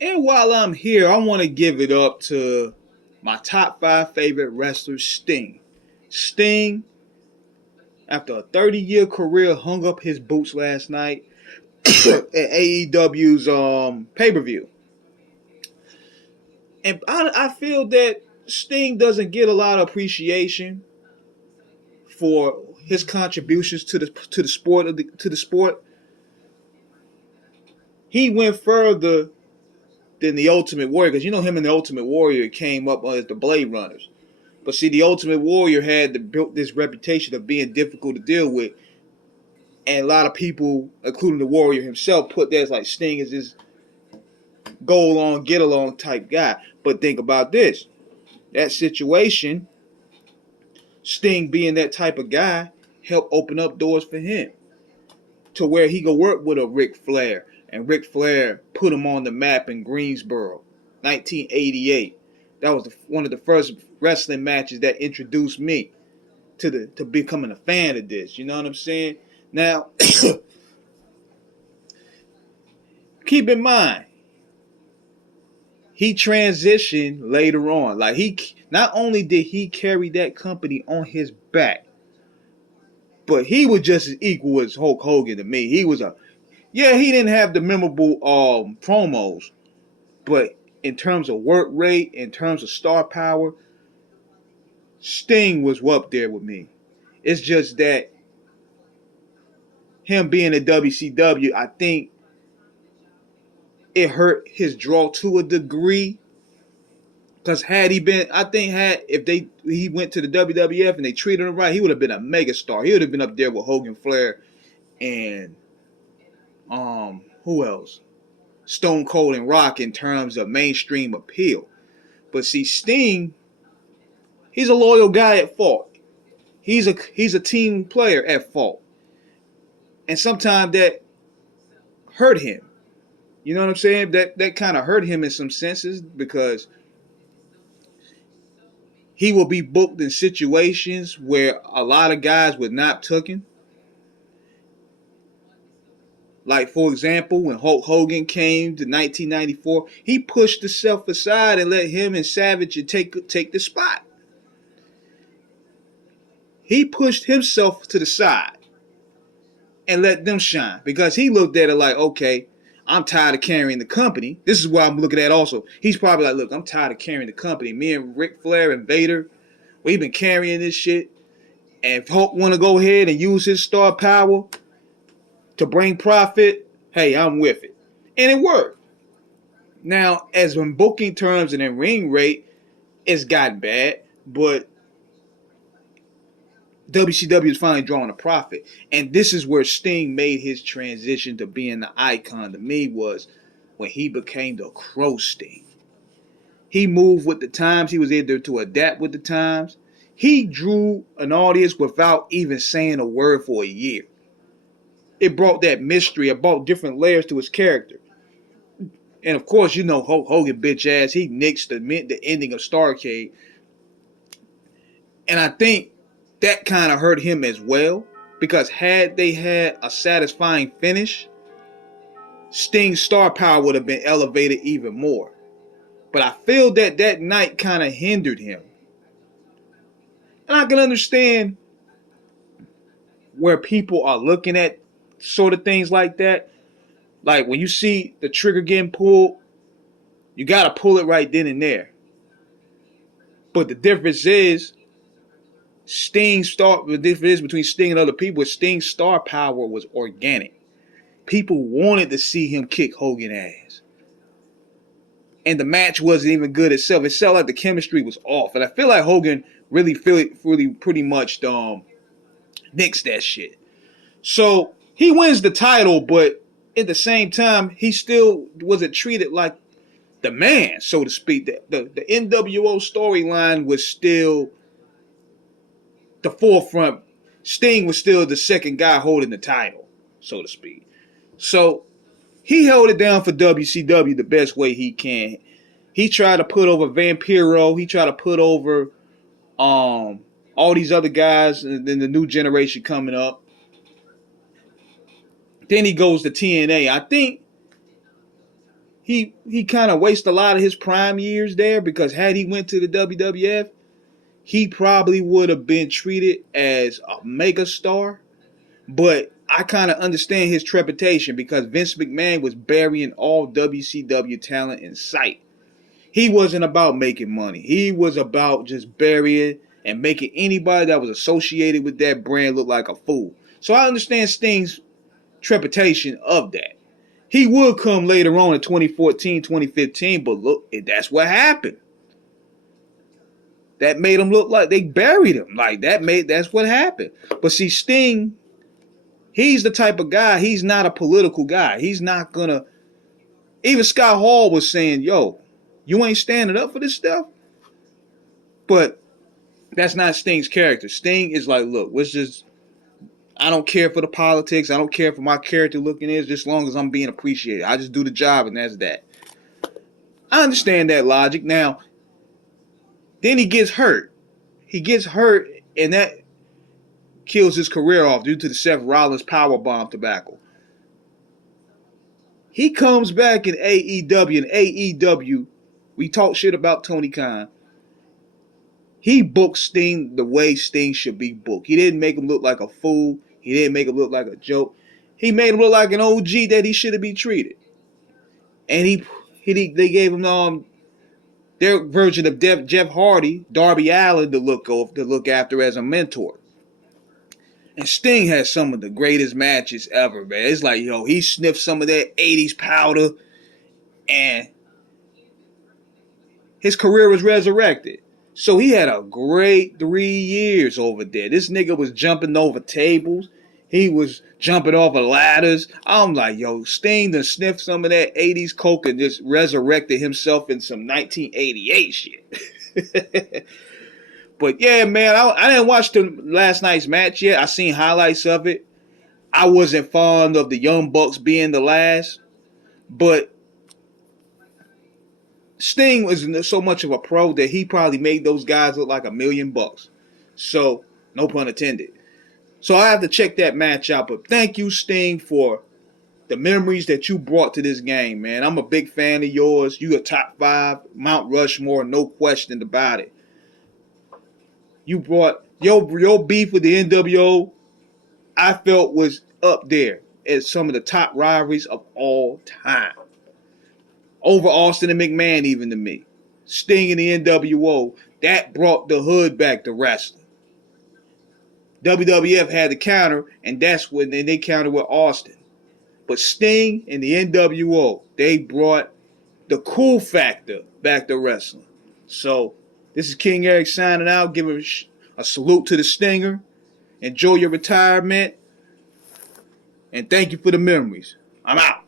And while I'm here, I want to give it up to my top five favorite wrestlers, Sting. Sting, after a 30-year career, hung up his boots last night at AEW's pay-per-view. And I feel that Sting doesn't get a lot of appreciation for his contributions to the sport. He went further than the Ultimate Warrior, because you know him and the Ultimate Warrior came up as the Blade Runners. But see, the Ultimate Warrior had built this reputation of being difficult to deal with, and a lot of people, including the Warrior himself, put that as like Sting is this go along, get along type guy. But think about this: that situation, Sting being that type of guy, helped open up doors for him to where he could work with a Ric Flair, and Ric Flair put him on the map in Greensboro, 1988. That was one of the first wrestling matches that introduced me to becoming a fan of this. You know what I'm saying? Now, keep in mind, he transitioned later on. Like he not only did he carry that company on his back, but he was just as equal as Hulk Hogan to me. He was he didn't have the memorable promos, but in terms of work rate, in terms of star power, Sting was up there with me. It's just that him being in WCW, I think it hurt his draw to a degree. Because had he been, I think he went to the WWF and they treated him right, he would have been a megastar. He would have been up there with Hogan, Flair, and who else? Stone Cold and Rock in terms of mainstream appeal. But see, Sting, he's a loyal guy at fault. He's a team player at fault. And sometimes that hurt him. You know what I'm saying? That kind of hurt him in some senses, because he will be booked in situations where a lot of guys would not took him. Like, for example, when Hulk Hogan came to 1994, he pushed himself aside and let him and Savage take the spot. He pushed himself to the side and let them shine, because he looked at it like, okay, I'm tired of carrying the company. This is what I'm looking at also. He's probably like, look, I'm tired of carrying the company. Me and Ric Flair and Vader, we've been carrying this shit. And if Hulk want to go ahead and use his star power to bring profit, hey, I'm with it. And it worked. Now, as in booking terms and in ring rate, it's gotten bad, but WCW is finally drawing a profit. And this is where Sting made his transition to being the icon to me, was when he became the Crow Sting. He moved with the times. He was able to adapt with the times. He drew an audience without even saying a word for a year. It brought that mystery. It brought different layers to his character. And of course, you know Hulk Hogan, bitch ass, he nixed the ending of Starrcade. And I think that kind of hurt him as well, because had they had a satisfying finish, Sting's star power would have been elevated even more. But I feel that night kind of hindered him. And I can understand where people are looking at sort of things like that. Like when you see the trigger getting pulled, you got to pull it right then and there. But the difference is, the difference between Sting and other people is Sting's star power was organic. People wanted to see him kick Hogan ass. And the match wasn't even good itself. It felt like the chemistry was off. And I feel like Hogan really pretty much nixed that shit. So he wins the title, but at the same time, he still wasn't treated like the man, so to speak. The NWO storyline was still the forefront. Sting was still the second guy holding the title, so to speak. So he held it down for WCW the best way he can. He tried to put over Vampiro. He tried to put over all these other guys in the new generation coming up. Then he goes to TNA. I think he kind of wasted a lot of his prime years there, because had he went to the WWF, he probably would have been treated as a mega star. But I kind of understand his trepidation, because Vince McMahon was burying all WCW talent in sight. He wasn't about making money. He was about just burying and making anybody that was associated with that brand look like a fool. So I understand Sting's trepidation of that. He would come later on in 2014, 2015, but look, that's what happened. That made him look like they buried him. That's what happened. But see, Sting, he's the type of guy, he's not a political guy. He's not gonna, even Scott Hall was saying, yo, you ain't standing up for this stuff. But that's not Sting's character. Sting is like, look, I don't care for the politics. I don't care for my character looking is, just as long as I'm being appreciated. I just do the job, and that's that. I understand that logic. Now, then he gets hurt. He gets hurt, and that kills his career off due to the Seth Rollins powerbomb debacle. He comes back in AEW, and AEW, we talk shit about Tony Khan. He booked Sting the way Sting should be booked. He didn't make him look like a fool. He didn't make him look like a joke. He made him look like an OG that he should have been treated. And they gave him their version of Jeff Hardy, Darby Allin, to look after as a mentor. And Sting has some of the greatest matches ever, man. It's like, yo, he sniffed some of that 80s powder, and his career was resurrected. So he had a great 3 years over there. This nigga was jumping over tables. He was jumping off of ladders. I'm like, yo, Sting done sniffed some of that 80s coke and just resurrected himself in some 1988 shit. But yeah, man, I didn't watch the last night's match yet. I seen highlights of it. I wasn't fond of the Young Bucks being the last. But Sting was so much of a pro that he probably made those guys look like $1 million. So, no pun intended. So I have to check that match out. But thank you, Sting, for the memories that you brought to this game, man. I'm a big fan of yours. You a top 5, Mount Rushmore, no question about it. You brought your beef with the NWO, I felt was up there as some of the top rivalries of all time. Over Austin and McMahon, even to me. Sting and the NWO, that brought the hood back to wrestling. WWF had the counter, and that's when they countered with Austin. But Sting and the NWO, they brought the cool factor back to wrestling. So, this is King Eric signing out, giving a salute to the Stinger. Enjoy your retirement, and thank you for the memories. I'm out.